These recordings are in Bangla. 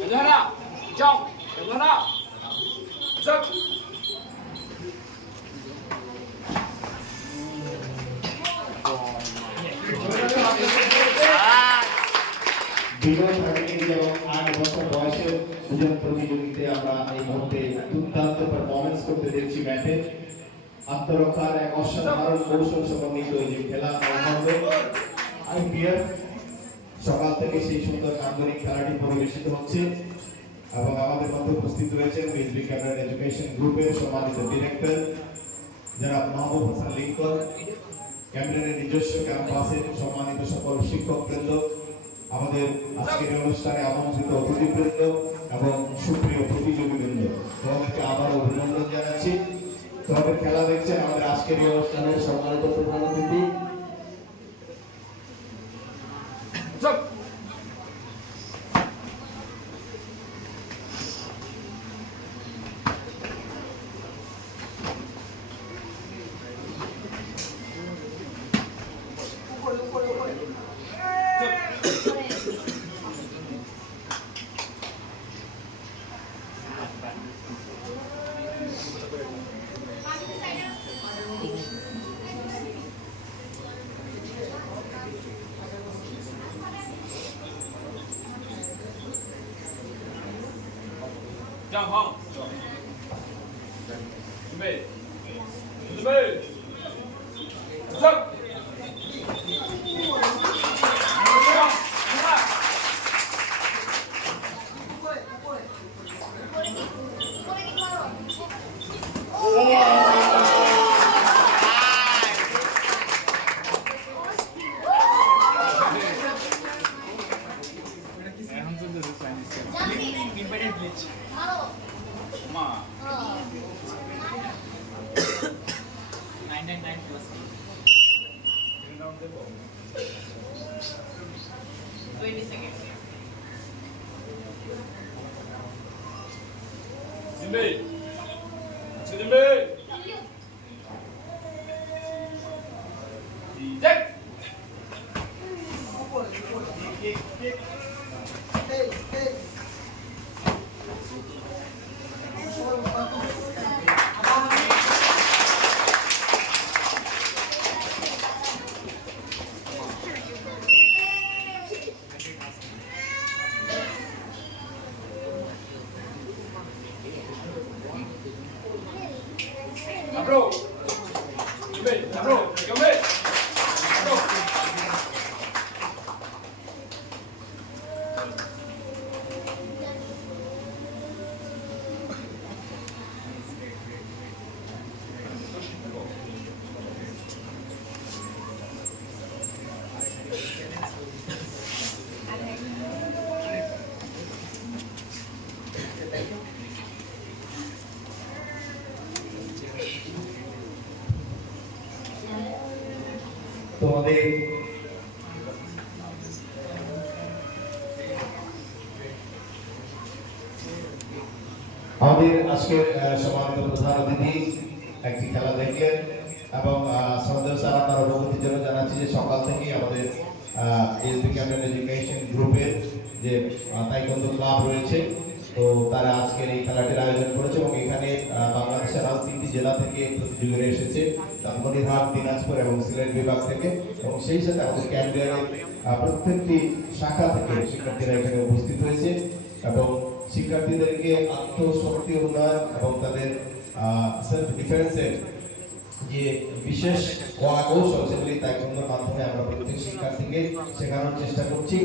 Nhận ra nào, trong, nhận ra nào, sức. বিগত এবং 8 বছর বয়সের দুজন প্রতিযোগিতে আমরা এই মুহূর্তে দুর্দান্ত পারফরমেন্স করতে দেখছি ম্যাচে আত্মরক্ষার এক অসাধারণ কৌশল সমন্বিত এই যে খেলা আইপিএল সকাল থেকে সেই সুন্দর নান্দনিক খেলাটি পরিবেশিত হচ্ছে এবং আমাদের মধ্যে উপস্থিত রয়েছেন বিএসবি ক্যামেরা এডুকেশন গ্রুপের সম্মানিত ডিরেক্টর যারা মাহবুব হাসান লিঙ্কন ক্যামেরার নিজস্ব ক্যাম্পাসের সম্মানিত সকল শিক্ষকবৃন্দ আমাদের আজকের অনুষ্ঠানে আমন্ত্রিত অতিথিবৃন্দ এবং সুপ্রিয় প্রতিযোগীবৃন্দ তোমাদেরকে আবার অভিনন্দন জানাচ্ছি। তোমাদের খেলা দেখছেন আমাদের আজকের এই অনুষ্ঠানের সম্মানিত প্রধান অতিথি Trang Phong chuẩn bị xuất 준비 준비 시작 앞으로 준비 앞으로 경례 앞으로 তোমাদের আমাদের আজকের সম্মানিত প্রধান অতিথি একটি খেলা দেখলেন এবং শ্রদ্ধেয় স্যার আপনার অবগতির জন্য জানাচ্ছি যে সকাল থেকেই আমাদের এসবি ক্যামেরা এডুকেশন গ্রুপের যে তাইকোয়ান্ডো ক্লাব রয়েছে তো তারা আজকের এই খেলাটির আয়োজন করেছে এবং এখানে বাংলাদেশের আরো 3টি জেলা থেকে প্রতিযোগীরা এসেছে মনিরহাট দিনাজপুর এবং সিলেট বিভাগ থেকে এবং সেই সাথে আমাদের ক্যান্ডিডেটের প্রত্যেকটি শাখা থেকে শিক্ষার্থীরা এখানে উপস্থিত হয়েছে এবং শিক্ষার্থীদেরকে আত্মশক্তি উন্নয়ন এবং তাদের সেলফ ডিফেন্সের যে বিশেষ কৌশল সেগুলি তাইকোয়ান্ডোর মাধ্যমে আমরা প্রত্যেক শিক্ষার্থীকে শেখানোর চেষ্টা করছি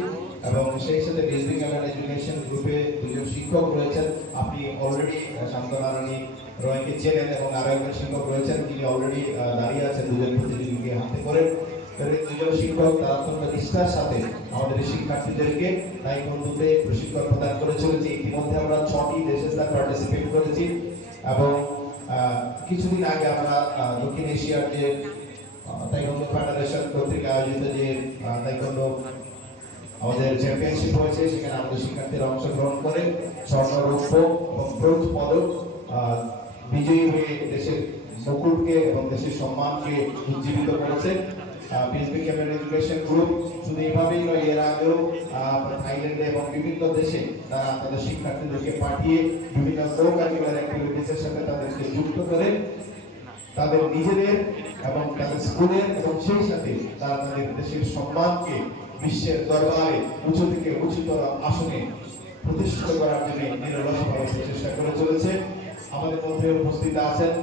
এবং সেই সাথে বিএসবি ক্যামেরা এডুকেশন গ্রুপে দুজন শিক্ষক রয়েছেন আপনি অলরেডি শান্তনারানী রয়কে চেনেন এবং আরো একজন শিক্ষক রয়েছেন তিনি অলরেডি দাঁড়িয়ে আছেন দুজন প্রতিযোগীকে হাতে করে দুজন শিক্ষক তারা অত্যন্ত নিষ্ঠার সাথে আমাদের এই শিক্ষার্থীদেরকে তাইকোন্ডোতে প্রশিক্ষণ প্রদান করে চলেছি। ইতিমধ্যে আমরা 6টি দেশে পার্টিসিপেট করেছি এবং কিছুদিন আগে আমরা দক্ষিণ এশিয়ার যে তাইকোন্ডো ফেডারেশন কর্তৃক আয়োজিত যে তাইকোন্ডো আমাদের চ্যাম্পিয়নশিপ হয়েছে, সেখানে আমাদের শিক্ষার্থীরা অংশগ্রহণ করে স্বর্ণ, রৌপ্য এবং ব্রোঞ্জ পদক বিজয়ী হয়ে দেশের মুকুটকে এবং দেশের সম্মানকে উজ্জীবিত করেছে। বিএসবি ক্যামেরা এডুকেশন গ্রুপ শুধু এইভাবেই নয়, এর আগেও থাইল্যান্ডে এবং বিভিন্ন দেশে তারা তাদের শিক্ষার্থীদেরকে পাঠিয়ে বিভিন্ন কো কারিকুলার অ্যাক্টিভিটিসের সাথে তাদেরকে যুক্ত করে তাদের নিজেদের এবং তাদের স্কুলের এবং সেই সাথে তারা তাদের দেশের সম্মানকে বিশ্বের দরবারে উঁচু থেকে উচ্চতর আসনে প্রতিষ্ঠিত করার জন্য নিরলসভাবে প্রচেষ্টা করে চলেছে। আমাদের মধ্যে উপস্থিত আছেন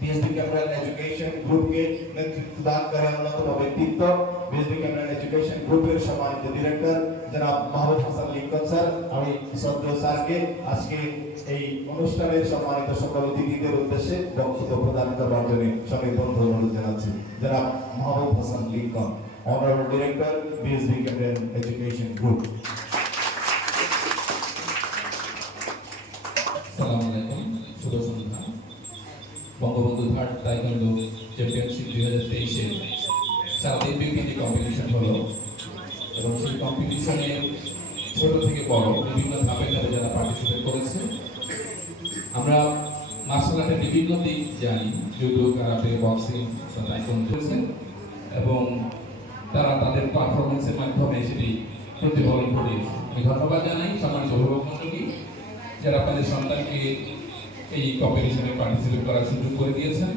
বিএসবি ক্যামেরা এডুকেশন গ্রুপকে নেতৃত্ব দান করেন অন্যতম ব্যক্তিত্ব বিএসবি ক্যামেরা এডুকেশন গ্রুপের সম্মানিত ডিরেক্টর জনাব মাহবুব হাসান লিঙ্কন স্যার। আমি শ্রদ্ধেয় স্যারকে আজকে এই অনুষ্ঠানের সম্মানিত সকল অতিথিদের উদ্দেশ্যে বক্তব্য প্রদান করবার জন্য সবিনয় অনুরোধ জানাচ্ছি। জনাব Mahbub Hasan Lincoln, honourable director BSB camera education group. আসসালামু আলাইকুম, শুভ সন্ধ্যা। বঙ্গবন্ধু থার্ড তাইকোন্ডো চ্যাম্পিয়নশিপ 2023-এ সারাদেশব্যাপী যে কম্পিটিশন হলো এবং সেই কম্পিটিশনে ছোট থেকে বড় বিভিন্ন ধাপে ধাপে যারা পার্টিসিপেট করেছে, আমরা মার্শাল আর্টের বিভিন্ন দিক জানি, জুডো, কারাতে, বক্সিং, তাইকোন্ডো করেছে এবং তারা তাদের পারফরমেন্সের মাধ্যমে সেটি প্রতিফলন ঘটিয়েছে। আমি ধন্যবাদ জানাই সম্মানিত অভিভাবক মণ্ডলী যারা আপনাদের সন্তানকে এই কম্পিটিশনে পার্টিসিপেট করার সুযোগ করে দিয়েছেন।